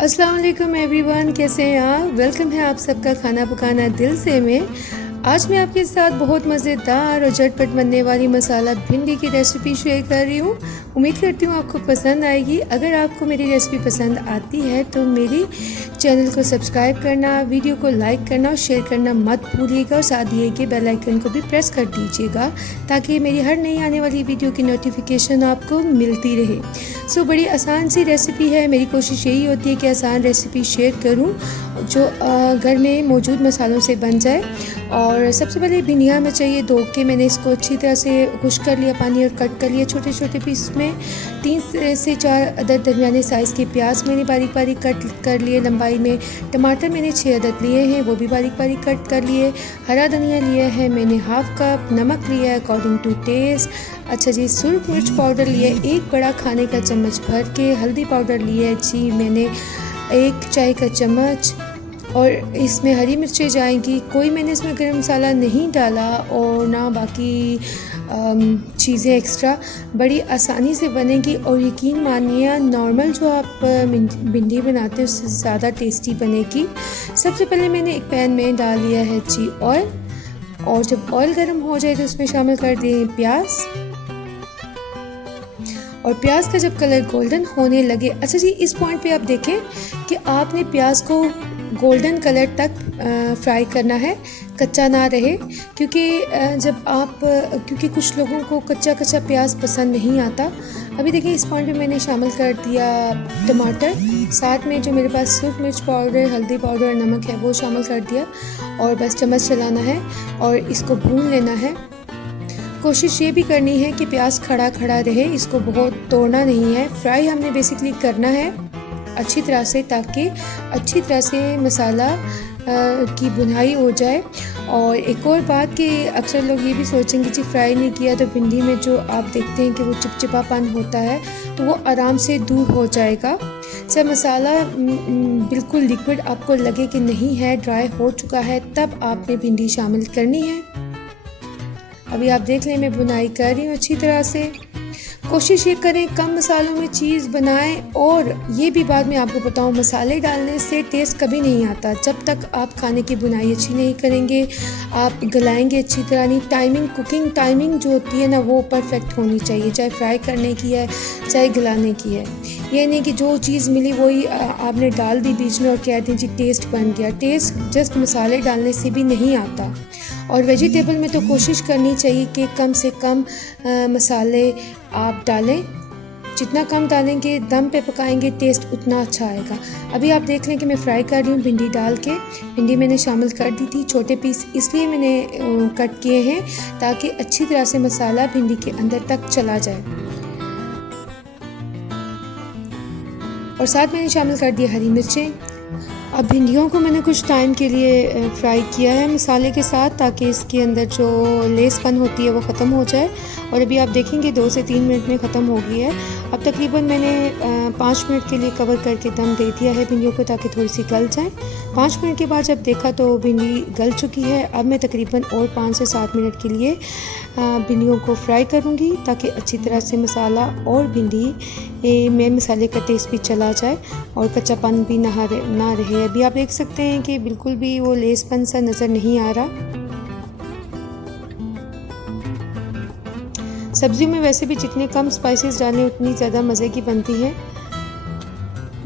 अस्सलाम वालेकुम एवरीवन, कैसे हैं आप। वेलकम है आप सबका खाना पकाना दिल से में। आज मैं आपके साथ बहुत मज़ेदार और झटपट बनने वाली मसाला भिंडी की रेसिपी शेयर कर रही हूँ। उम्मीद करती हूँ आपको पसंद आएगी। अगर आपको मेरी रेसिपी पसंद आती है तो मेरी चैनल को सब्सक्राइब करना, वीडियो को लाइक करना और शेयर करना मत भूलिएगा और साथ दिए के बेल आइकन को भी प्रेस कर दीजिएगा ताकि मेरी हर नई आने वाली वीडियो की नोटिफिकेशन आपको मिलती रहे। बड़ी आसान सी रेसिपी है। मेरी कोशिश यही होती है कि आसान रेसिपी शेयर करूं जो घर में मौजूद मसालों से बन जाए। और सबसे पहले भिंडियाँ में चाहिए 2 के। मैंने इसको अच्छी तरह से खुश्क कर लिया पानी और कट कर लिया छोटे छोटे पीस में। 3 से 4 अदद दरमियाने साइज़ के प्याज मैंने बारीक बारीक कट कर लिए लंबाई में। टमाटर मैंने 6 अदद लिए हैं, वो भी बारीक बारीक कट कर लिए। हरा धनिया लिया है मैंने ½ कप। नमक लिया है अकॉर्डिंग टू टेस्ट। अच्छा जी, सुरख मिर्च पाउडर लिया है 1 बड़ा खाने का चम्मच भर के। हल्दी पाउडर लिया है जी मैंने 1 चाय का चम्मच। और इसमें हरी मिर्चें जाएंगी। कोई मैंने इसमें गरम मसाला नहीं डाला और ना बाकी चीज़ें एक्स्ट्रा। बड़ी आसानी से बनेगी और यकीन मानिए नॉर्मल जो आप भिंडी बनाते हैं उससे ज़्यादा टेस्टी बनेगी। सबसे पहले मैंने एक पैन में डाल लिया है जी ऑयल, और जब ऑयल गर्म हो जाए तो उसमें शामिल कर दिए प्याज। और प्याज का जब कलर गोल्डन होने लगे, अच्छा जी इस पॉइंट पे आप देखें कि आपने प्याज को गोल्डन कलर तक फ्राई करना है, कच्चा ना रहे। क्योंकि कुछ लोगों को कच्चा कच्चा प्याज पसंद नहीं आता। अभी देखिए इस पॉइंट पे मैंने शामिल कर दिया टमाटर, साथ में जो मेरे पास सुरख मिर्च पाउडर, हल्दी पाउडर और नमक है वो शामिल कर दिया। और बस चम्मच चलाना है और इसको भून लेना है। कोशिश ये भी करनी है कि प्याज खड़ा खड़ा रहे, इसको बहुत तोड़ना नहीं है। फ्राई हमने बेसिकली करना है अच्छी तरह से ताकि अच्छी तरह से मसाला की भुनाई हो जाए। और एक और बात कि अक्सर लोग ये भी सोचेंगे जी फ्राई नहीं किया तो भिंडी में जो आप देखते हैं कि वो चिपचिपापन होता है तो वो आराम से दूर हो जाएगा। जब मसाला बिल्कुल लिक्विड आपको लगे कि नहीं है, ड्राई हो चुका है, तब आपने भिंडी शामिल करनी है। अभी आप देख लें मैं बुनाई कर रही हूँ अच्छी तरह से। कोशिश ये करें कम मसालों में चीज़ बनाएं। और ये भी बात मैं आपको बताऊं, मसाले डालने से टेस्ट कभी नहीं आता जब तक आप खाने की बुनाई अच्छी नहीं करेंगे, आप गलाएंगे अच्छी तरह नहीं। कुकिंग टाइमिंग जो होती है ना वो परफेक्ट होनी चाहिए, चाहे फ्राई करने की है चाहे गलाने की है। ये नहीं कि जो चीज़ मिली वही आपने डाल दी बीच में और कह दी जी टेस्ट बन गया। टेस्ट जस्ट मसाले डालने से भी नहीं आता। और वेजिटेबल में तो कोशिश करनी चाहिए कि कम से कम मसाले आप डालें। जितना कम डालेंगे, दम पे पकाएंगे, टेस्ट उतना अच्छा आएगा। अभी आप देख लें कि मैं फ्राई कर रही हूँ भिंडी डाल के। भिंडी मैंने शामिल कर दी थी, छोटे पीस इसलिए मैंने कट किए हैं ताकि अच्छी तरह से मसाला भिंडी के अंदर तक चला जाए। और साथ मैंने शामिल कर दिया हरी मिर्चें। अब भिंडियों को मैंने कुछ टाइम के लिए फ्राई किया है मसाले के साथ ताकि इसके अंदर जो लेसपन होती है वो ख़त्म हो जाए। और अभी आप देखेंगे 2 से 3 मिनट में ख़त्म हो गई है। अब तकरीबन मैंने 5 मिनट के लिए कवर करके दम दे दिया है भिंडियों को ताकि थोड़ी सी गल जाए। 5 मिनट के बाद जब देखा तो भिंडी गल चुकी है। अब मैं तकरीबन और 5 से 7 मिनट के लिए भिंडियों को फ्राई करूँगी ताकि अच्छी तरह से मसाला और भिंडी में मसाले का टेस्ट भी चला जाए और कच्चापन भी ना रहे। अभी आप देख सकते हैं कि बिल्कुल भी वो लेसपन सा नज़र नहीं आ रहा। सब्जियों में वैसे भी जितने कम स्पाइसेस डालें उतनी ज़्यादा मज़े की बनती है।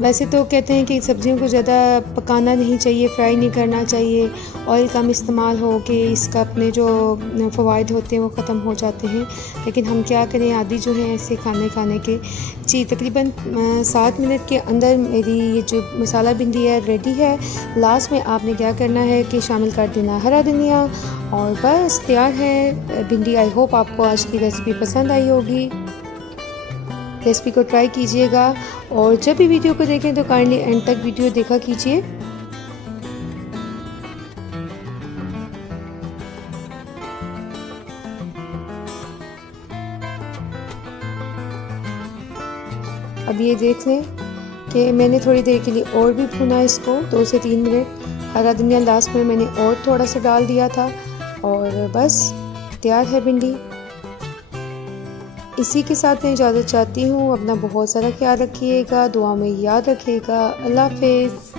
वैसे तो कहते हैं कि सब्जियों को ज़्यादा पकाना नहीं चाहिए, फ्राई नहीं करना चाहिए, ऑयल कम इस्तेमाल हो कि इसका अपने जो फ़वाइद होते हैं वो ख़त्म हो जाते हैं। लेकिन हम क्या करें, आदि जो हैं ऐसे खाने के। जी तकरीबन 7 मिनट के अंदर मेरी ये जो मसाला भिंडी है रेडी है। लास्ट में आपने क्या करना है कि शामिल कर देना हरा धनिया और बस तैयार है भिंडी। आई होप आपको आज की रेसिपी पसंद आई होगी। रेसिपी को ट्राई कीजिएगा और जब भी वीडियो को देखें तो काइंडली एंड तक वीडियो देखा कीजिए। अब ये देख लें कि मैंने थोड़ी देर के लिए और भी भुना इसको 2 से 3 मिनट। हरा धनिया लास्ट में मैंने और थोड़ा सा डाल दिया था और बस तैयार है भिंडी। इसी के साथ मैं इजाज़त चाहती हूँ। अपना बहुत सारा ख्याल रखिएगा, दुआ में याद रखिएगा। अल्लाह हाफ़िज़।